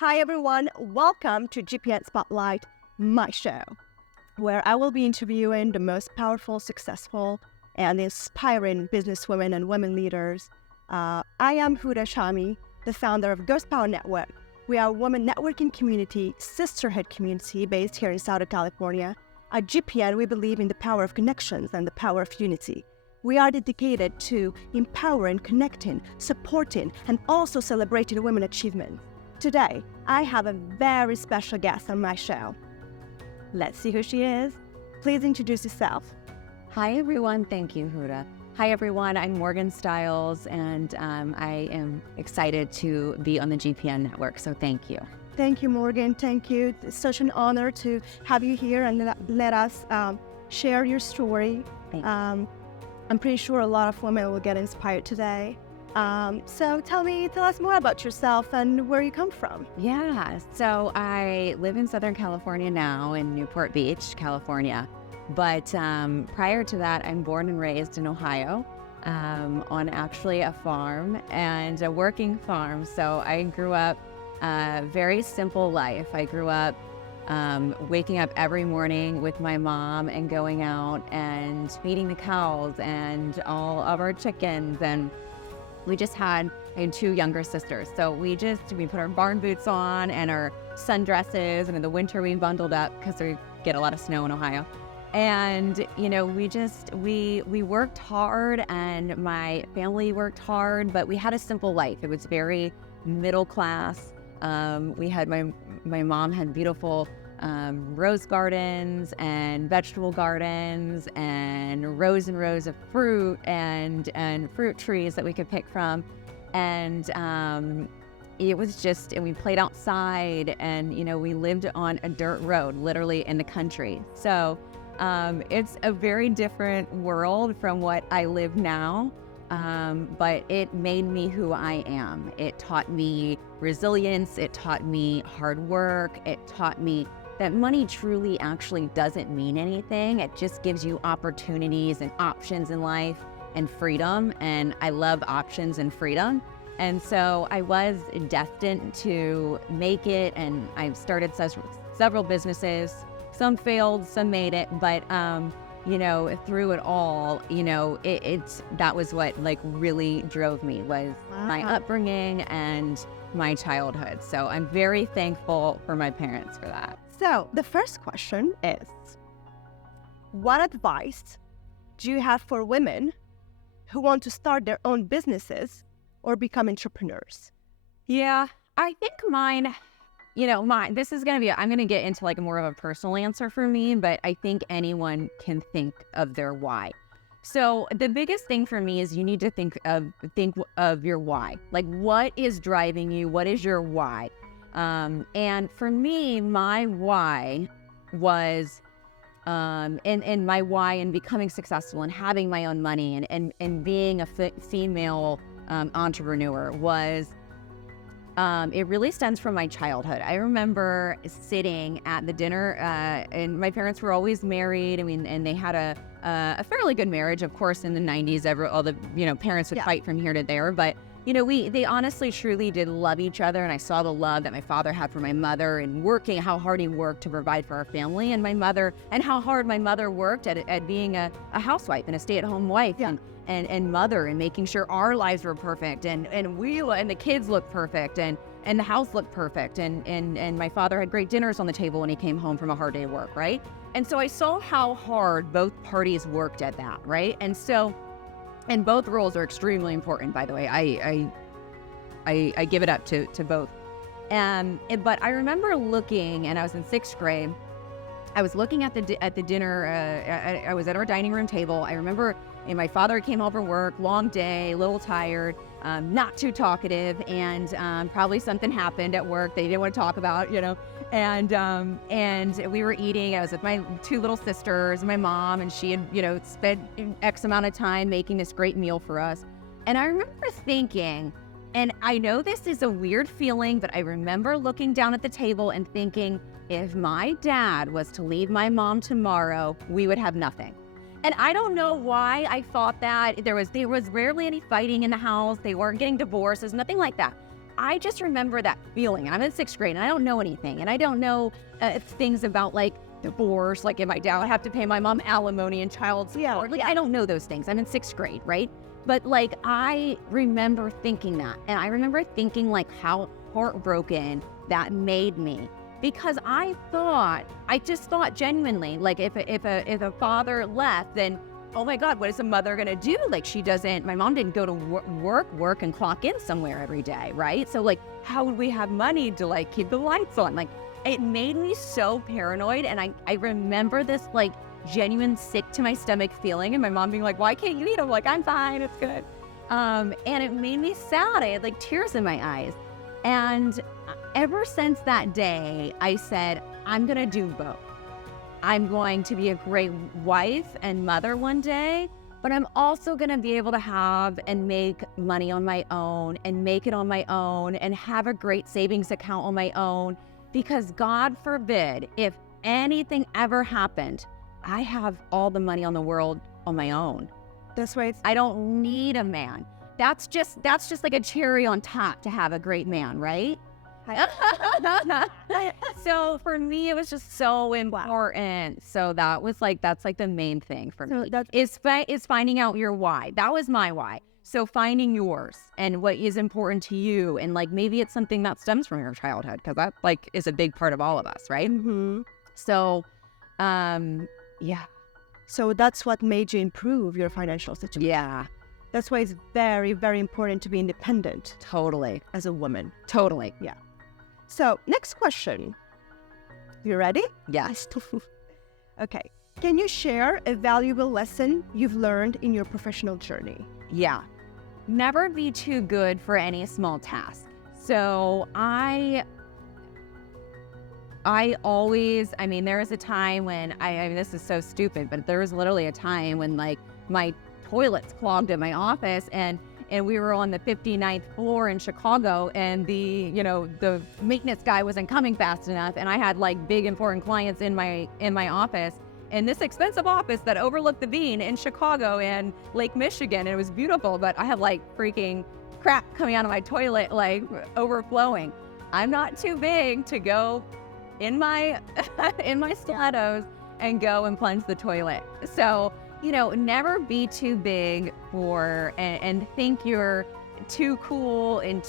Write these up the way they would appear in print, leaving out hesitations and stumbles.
Hi everyone, welcome to GPN Spotlight, my show, where I will be interviewing the most powerful, successful, and inspiring businesswomen and women leaders. I am Huda Shami, the founder of Ghost Power Network. We are a women networking community, sisterhood community based here in Southern California. At GPN, we believe in the power of connections and the power of unity. We are dedicated to empowering, connecting, supporting, and also celebrating women achievements. Today, I have a very special guest on my show. Let's see who she is. Please introduce yourself. Hi, everyone. Thank you, Huda. Hi, everyone. I'm Morgan Stiles, and I am excited to be on the GPN network, so thank you. Thank you, Morgan. Thank you. It's such an honor to have you here and let us share your story. Thank you. I'm pretty sure a lot of women will get inspired today. So tell us more about yourself and where you come from. Yeah, so I live in Southern California now, in Newport Beach, California. But prior to that, I'm born and raised in Ohio on actually a farm and a working farm. So I grew up a very simple life. I grew up waking up every morning with my mom and going out and feeding the cows and all of our chickens, and we had two younger sisters. So we put our barn boots on and our sundresses, and in the winter we bundled up because we get a lot of snow in Ohio. And, we worked hard, and my family worked hard, but we had a simple life. It was very middle class. My mom had beautiful rose gardens and vegetable gardens and rows of fruit and fruit trees that we could pick from. And it was and we played outside, and, we lived on a dirt road, literally in the country. So it's a very different world from what I live now. But it made me who I am. It taught me resilience. It taught me hard work. It taught me that money truly actually doesn't mean anything. It just gives you opportunities and options in life and freedom. And I love options and freedom. And so I was destined to make it. And I've started several businesses. Some failed, some made it. But, through it all, that was what really drove me, was my upbringing and my childhood. So I'm very thankful for my parents for that. So the first question is, what advice do you have for women who want to start their own businesses or become entrepreneurs? Yeah, I think mine, this is going to be, I'm going to get into more of a personal answer for me, but I think anyone can think of their why. So the biggest thing for me is you need to think of your why. What is driving you? What is your why? And for me, my why was, and my why in becoming successful and having my own money and being a female entrepreneur was, it really stems from my childhood. I remember sitting at the dinner, and my parents were always married. And they had a fairly good marriage. Of course, in the 90s, all the parents would fight from here to there, but they honestly, truly did love each other. And I saw the love that my father had for my mother, and how hard he worked to provide for our family, and how hard my mother worked at being a housewife and a stay-at-home wife. Yeah. And mother, and making sure our lives were perfect, and the kids looked perfect, and the house looked perfect, and my father had great dinners on the table when he came home from a hard day of work, right? And so I saw how hard both parties worked at that, right? And both roles are extremely important, by the way. I give it up to both. But I remember looking, and I was in 6th grade. I was looking at the dinner. I was at our dining room table. I remember, and my father came home from work, long day, a little tired, not too talkative, and probably something happened at work they didn't want to talk about, And we were eating. I was with my 2 little sisters and my mom, and she had, spent X amount of time making this great meal for us. And I remember thinking, and I know this is a weird feeling, but I remember looking down at the table and thinking, if my dad was to leave my mom tomorrow, we would have nothing. And I don't know why I thought that. There was rarely any fighting in the house. They weren't getting divorces, nothing like that. I just remember that feeling. I'm in 6th grade and I don't know anything. And I don't know things about like divorce, like if I have to pay my mom alimony and child support. Like I don't know those things. I'm in 6th grade, right? But like I remember thinking that. And I remember thinking like how heartbroken that made me. Because I just thought genuinely, like if a father left, then oh my God, what is a mother gonna do? Like my mom didn't go to work and clock in somewhere every day, right? So like, how would we have money to like keep the lights on? Like, it made me so paranoid. And I remember this like genuine sick to my stomach feeling, and my mom being like, why can't you eat? I'm like, I'm fine, it's good. And it made me sad. I had like tears in my eyes. And ever since that day, I said, I'm gonna do both. I'm going to be a great wife and mother one day, but I'm also going to be able to have and make money on my own and make it on my own and have a great savings account on my own, because God forbid, if anything ever happened, I have all the money on the world on my own. That's right. I don't need a man. That's just like a cherry on top to have a great man, right? So for me, it was just so important. So that's like the main thing for me is finding out your why. That was my why. So finding yours and what is important to you, and like maybe it's something that stems from your childhood, because that like is a big part of all of us, right? Mm-hmm. So, yeah. So that's what made you improve your financial situation. Yeah. That's why it's very, very important to be independent. Totally. As a woman. Totally. Yeah. So, next question. You ready? Yes. Okay. Can you share a valuable lesson you've learned in your professional journey? Yeah. Never be too good for any small task. So I always, there was a time when this is so stupid, but there was literally a time when like my toilets clogged at my office, and we were on the 59th floor in Chicago, and the maintenance guy wasn't coming fast enough, and I had like big important clients in my office, in this expensive office that overlooked the Bean in Chicago and Lake Michigan, and it was beautiful, but I had like freaking crap coming out of my toilet, like overflowing. I'm not too big to go in my stilettos and go and plunge the toilet. So never be too big and think you're too cool and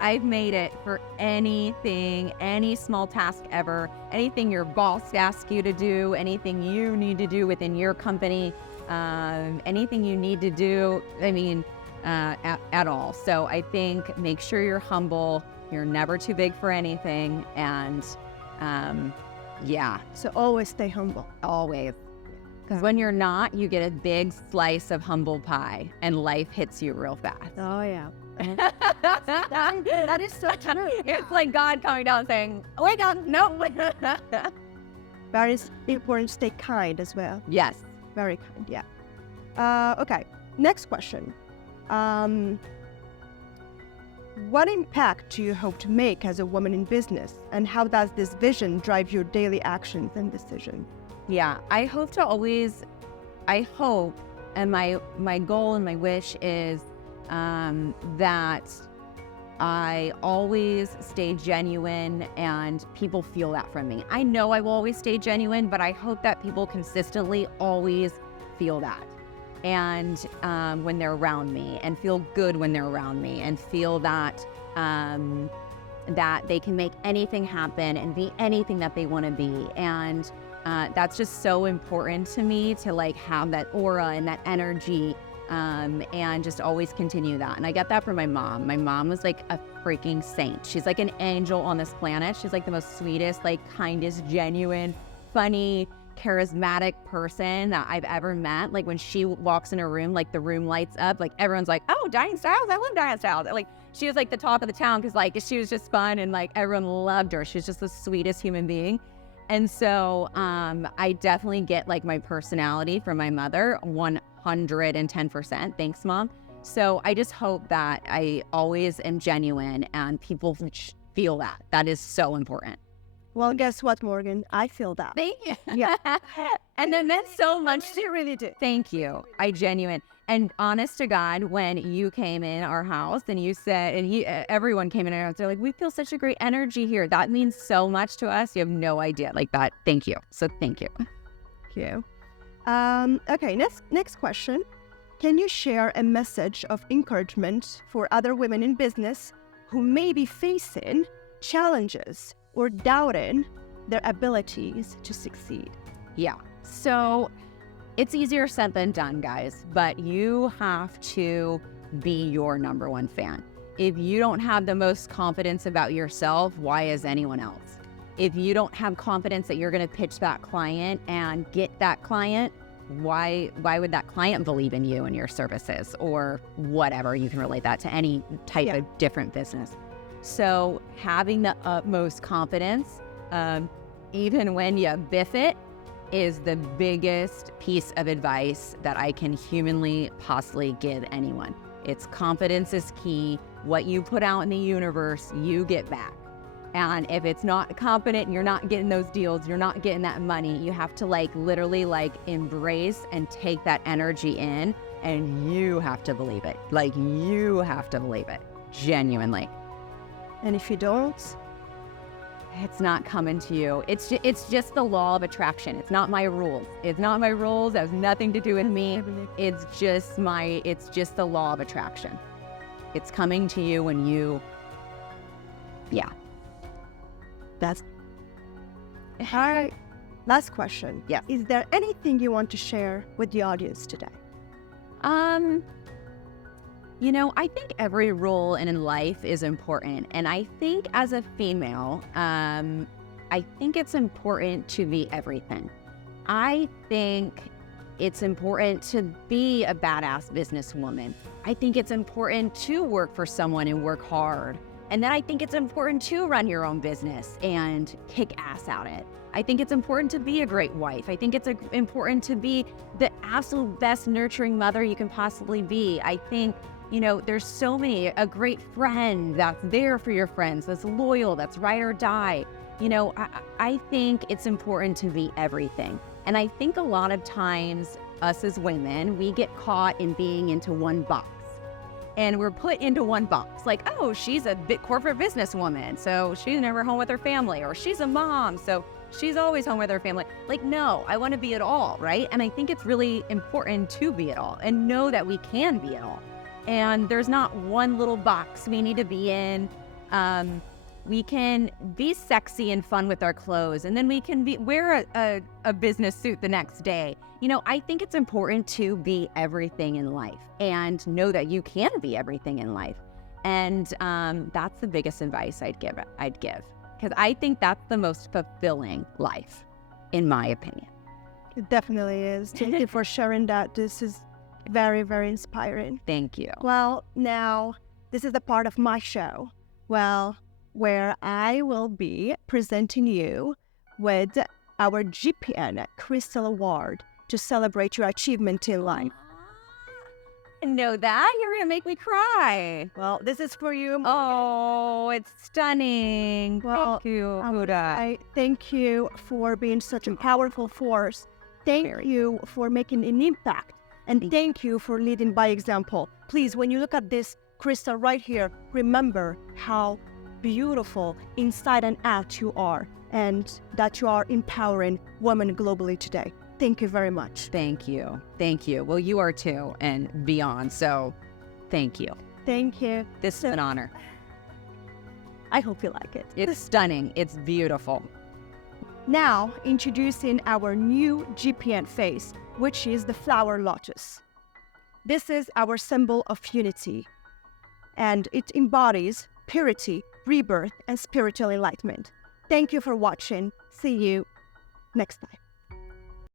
I've made it for anything, any small task ever, anything your boss asks you to do, anything you need to do within your company, anything you need to do, at all. So I think make sure you're humble, you're never too big for anything, and yeah. So always stay humble. Always. Because when you're not, you get a big slice of humble pie and life hits you real fast. Oh, yeah. that is so true. It's like God coming down saying, oh my God, no. Very important to stay kind as well. Yes. Very kind, yeah. Okay, next question. What impact do you hope to make as a woman in business, and how does this vision drive your daily actions and decisions? Yeah, I hope, and my goal and my wish is that I always stay genuine and people feel that from me. I know I will always stay genuine, but I hope that people consistently always feel that. And when they're around me, and feel good when they're around me, and feel that that they can make anything happen and be anything that they want to be. And that's just so important to me, to like have that aura and that energy, and just always continue that. And I get that from my mom. My mom was like a freaking saint. She's like an angel on this planet. She's like the most sweetest, like kindest, genuine, funny, charismatic person that I've ever met. Like when she walks in a room, like the room lights up, like everyone's like, oh, Diane Stiles, I love Diane Stiles. Like she was like the talk of the town, because like she was just fun, and like everyone loved her. She's just the sweetest human being. And so I definitely get like my personality from my mother 110%. Thanks, Mom. So I just hope that I always am genuine and people feel that. That is so important. Well, guess what, Morgan? I feel that. Thank you. Yeah. And that meant so much. You really do. Thank you. I genuine. And honest to God, when you came in our house and you said, and everyone came in our house, they're like, we feel such a great energy here. That means so much to us. You have no idea. Like that. Thank you. So thank you. Thank you. Okay, next question. Can you share a message of encouragement for other women in business who may be facing challenges or doubting their abilities to succeed? Yeah. So it's easier said than done, guys, but you have to be your number one fan. If you don't have the most confidence about yourself, why is anyone else? If you don't have confidence that you're going to pitch that client and get that client, why would that client believe in you and your services or whatever? You can relate that to any type of different business. So having the utmost confidence, even when you biff it, is the biggest piece of advice that I can humanly possibly give anyone. It's confidence is key. What you put out in the universe, you get back. And if it's not confident and you're not getting those deals, you're not getting that money, you have to literally embrace and take that energy in, and you have to believe it. You have to believe it, genuinely. And if you don't, it's not coming to you. It's just the law of attraction. It's not my rules. It's not my rules. It has nothing to do with me. It's just the law of attraction. It's coming to you when you, That's all right. Last question. Yes. Is there anything you want to share with the audience today? I think every role in life is important. And I think as a female, I think it's important to be everything. I think it's important to be a badass businesswoman. I think it's important to work for someone and work hard. And then I think it's important to run your own business and kick ass at it. I think it's important to be a great wife. I think it's important to be the absolute best nurturing mother you can possibly be. I think, there's so many, a great friend that's there for your friends, that's loyal, that's ride or die. I think it's important to be everything. And I think a lot of times us as women, we get caught in being into one box. And we're put into one box, like, oh, she's a big corporate businesswoman, so she's never home with her family, or she's a mom, so she's always home with her family. No, I want to be it all, right? And I think it's really important to be it all and know that we can be it all. And there's not one little box we need to be in. We can be sexy and fun with our clothes, and then we can wear a business suit the next day. I think it's important to be everything in life and know that you can be everything in life. And that's the biggest advice I'd give, because I think that's the most fulfilling life, in my opinion. It definitely is. Thank you for sharing that. This is very, very inspiring. Thank you. Well, now this is the part of my show, where I will be presenting you with our GPN Crystal Award to celebrate your achievement in life. I know that. You're going to make me cry. Well, this is for you. Oh, it's stunning. Well, thank you, Huda. I thank you for being such a powerful force. Thank you for making an impact. And thank you for leading by example. Please, when you look at this crystal right here, remember how beautiful inside and out you are, and that you are empowering women globally today. Thank you very much. Thank you. Thank you. Well, you are too, and beyond. So thank you. Thank you. This is an honor. I hope you like it. It's stunning. It's beautiful. Now, introducing our new GPN face, which is the flower lotus. This is our symbol of unity, and it embodies purity, rebirth, and spiritual enlightenment. Thank you for watching. See you next time.